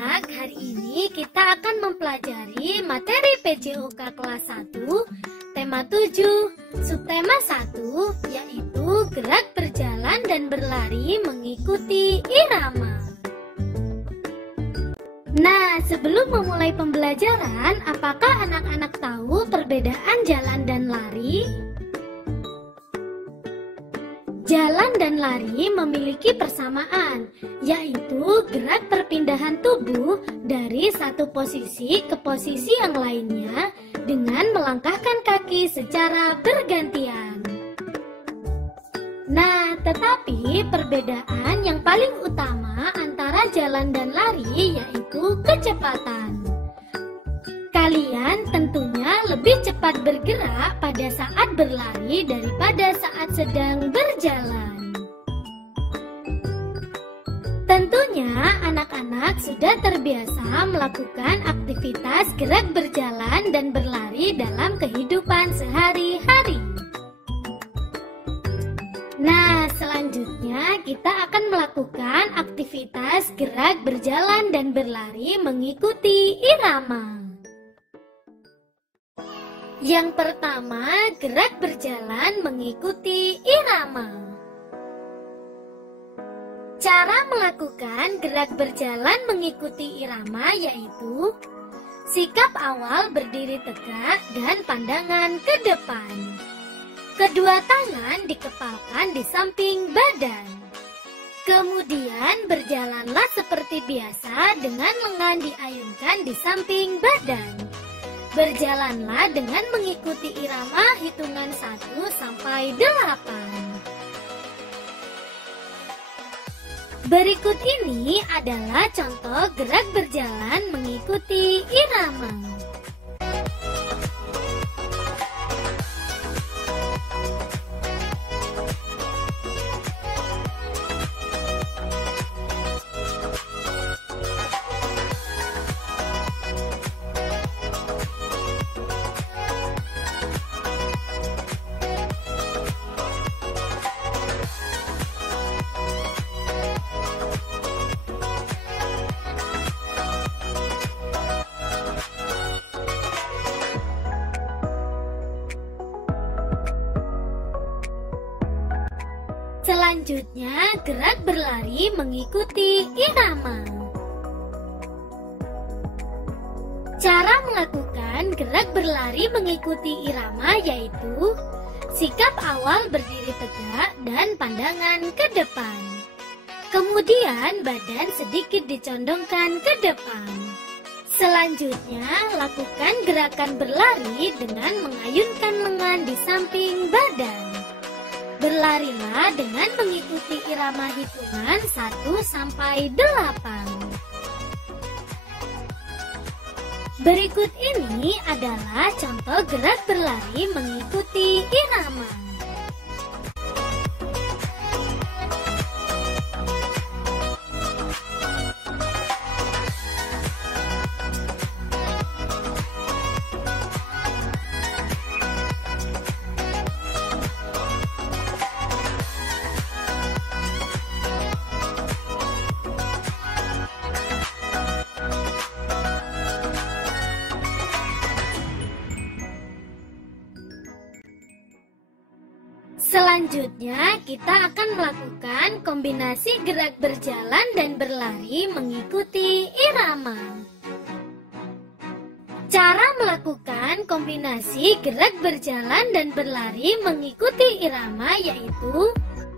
anak-anak, hari ini kita akan mempelajari materi PJOK kelas 1, tema 7, subtema 1, yaitu gerak berjalan dan berlari mengikuti irama. Nah, sebelum memulai pembelajaran, apakah anak-anak tahu perbedaan jalan dan lari? Jalan dan lari memiliki persamaan, yaitu gerak perpindahan tubuh dari satu posisi ke posisi yang lainnya dengan melangkahkan kaki secara bergantian. Nah, tetapi perbedaan yang paling utama antara jalan dan lari yaitu kecepatan. Kalian tentunya lebih cepat bergerak pada saat berlari daripada saat sedang berjalan. Tentunya anak-anak sudah terbiasa melakukan aktivitas gerak berjalan dan berlari dalam kehidupan sehari-hari. Nah, selanjutnya kita akan melakukan aktivitas gerak berjalan dan berlari mengikuti irama. Yang pertama, gerak berjalan mengikuti irama. Cara melakukan gerak berjalan mengikuti irama yaitu sikap awal berdiri tegak dan pandangan ke depan. Kedua tangan dikepalkan di samping badan. Kemudian berjalanlah seperti biasa dengan lengan diayunkan di samping badan. Berjalanlah dengan mengikuti irama hitungan 1 sampai 8. Berikut ini adalah contoh gerak berjalan mengikuti irama. Selanjutnya, gerak berlari mengikuti irama. Cara melakukan gerak berlari mengikuti irama yaitu sikap awal berdiri tegak dan pandangan ke depan. Kemudian badan sedikit dicondongkan ke depan. Selanjutnya, lakukan gerakan berlari dengan mengayunkan lengan di samping badan. Berlarilah dengan mengikuti irama hitungan 1 sampai 8. Berikut ini adalah contoh gerak berlari mengikuti irama. Selanjutnya, kita akan melakukan kombinasi gerak berjalan dan berlari mengikuti irama. Cara melakukan kombinasi gerak berjalan dan berlari mengikuti irama yaitu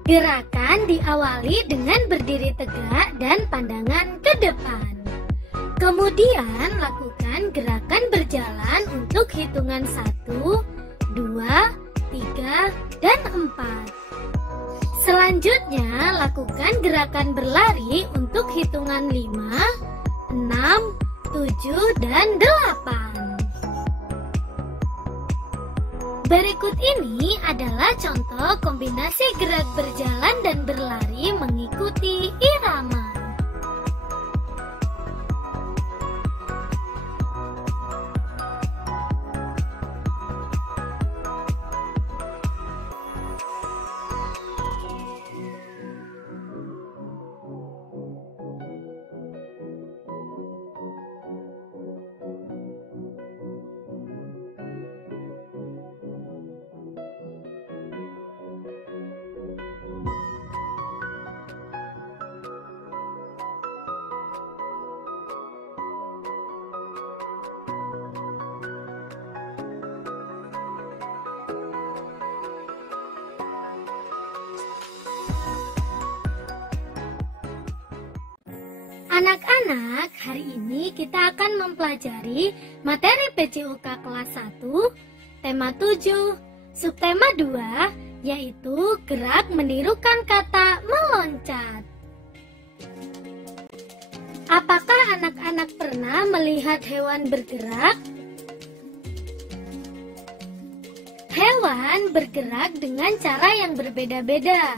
gerakan diawali dengan berdiri tegak dan pandangan ke depan. Kemudian, lakukan gerakan berjalan untuk hitungan 1, 2, 3, dan 4. Selanjutnya, lakukan gerakan berlari untuk hitungan 5, 6, 7, dan 8. Berikut ini adalah contoh kombinasi gerak berjalan dan berlari mengikuti irama. Anak-anak, hari ini kita akan mempelajari materi PJOK kelas 1, tema 7, subtema 2, yaitu gerak menirukan kata meloncat. Apakah anak-anak pernah melihat hewan bergerak? Hewan bergerak dengan cara yang berbeda-beda.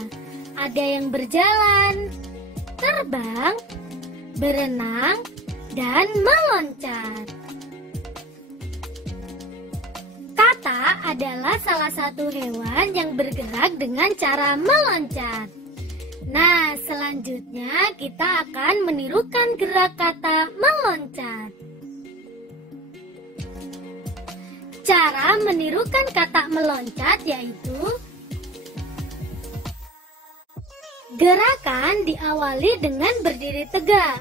Ada yang berjalan, terbang, berenang, dan meloncat. Kata adalah salah satu hewan yang bergerak dengan cara meloncat. Nah, selanjutnya kita akan menirukan gerak kata meloncat. Cara menirukan kata meloncat yaitu gerakan diawali dengan berdiri tegak,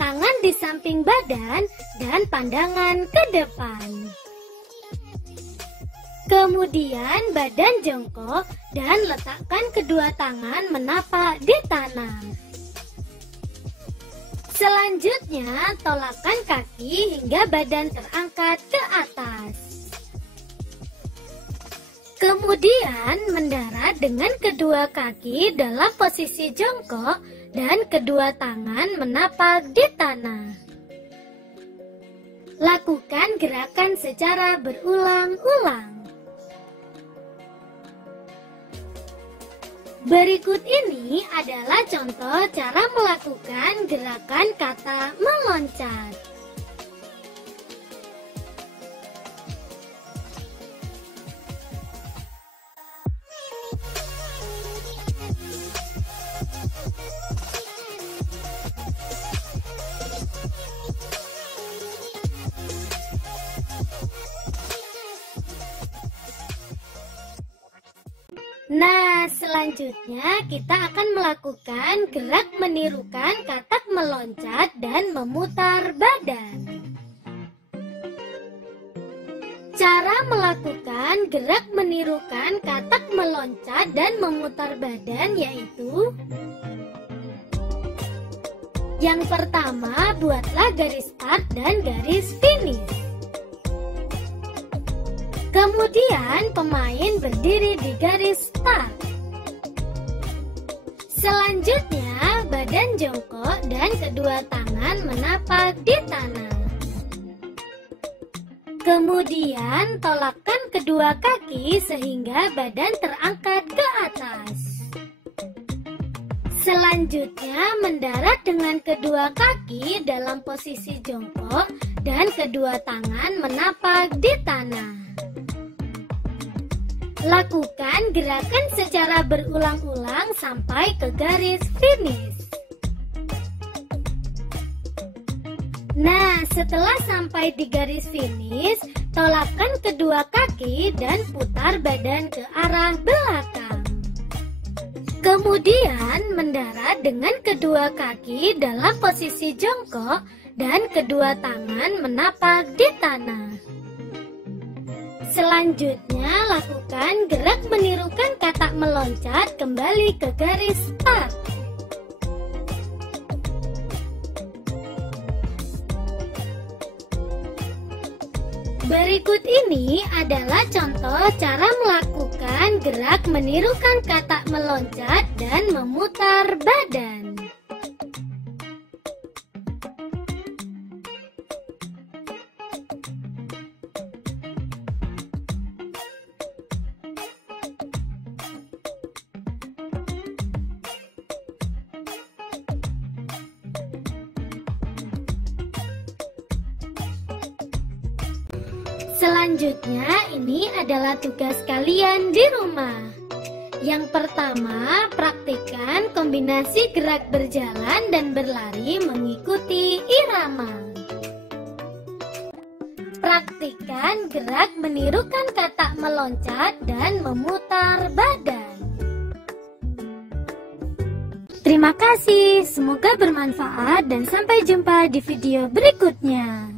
tangan di samping badan dan pandangan ke depan. Kemudian badan jongkok dan letakkan kedua tangan menapak di tanah. Selanjutnya tolakkan kaki hingga badan terangkat ke atas. Kemudian mendarat dengan kedua kaki dalam posisi jongkok dan kedua tangan menapak di tanah. Lakukan gerakan secara berulang-ulang. Berikut ini adalah contoh cara melakukan gerakan kata meloncat. Nah, selanjutnya kita akan melakukan gerak menirukan kata meloncat dan memutar badan. Cara melakukan gerak menirukan kata meloncat dan memutar badan yaitu: yang pertama, buatlah garis start dan garis finish. Kemudian pemain berdiri di garis start. Selanjutnya badan jongkok dan kedua tangan menapak di tanah. Kemudian tolakkan kedua kaki sehingga badan terangkat ke atas. Selanjutnya mendarat dengan kedua kaki dalam posisi jongkok dan kedua tangan menapak di tanah. Lakukan gerakan secara berulang-ulang sampai ke garis finish. Nah, setelah sampai di garis finish, tolakkan kedua kaki dan putar badan ke arah belakang. Kemudian mendarat dengan kedua kaki dalam posisi jongkok dan kedua tangan menapak di tanah. Selanjutnya lakukan gerak menirukan kata meloncat kembali ke garis start. Berikut ini adalah contoh cara melakukan gerak menirukan kata meloncat dan memutar badan. Selanjutnya, ini adalah tugas kalian di rumah. Yang pertama, praktikkan kombinasi gerak berjalan dan berlari mengikuti irama. Praktikkan gerak menirukan kata meloncat dan memutar badan. Terima kasih, semoga bermanfaat dan sampai jumpa di video berikutnya.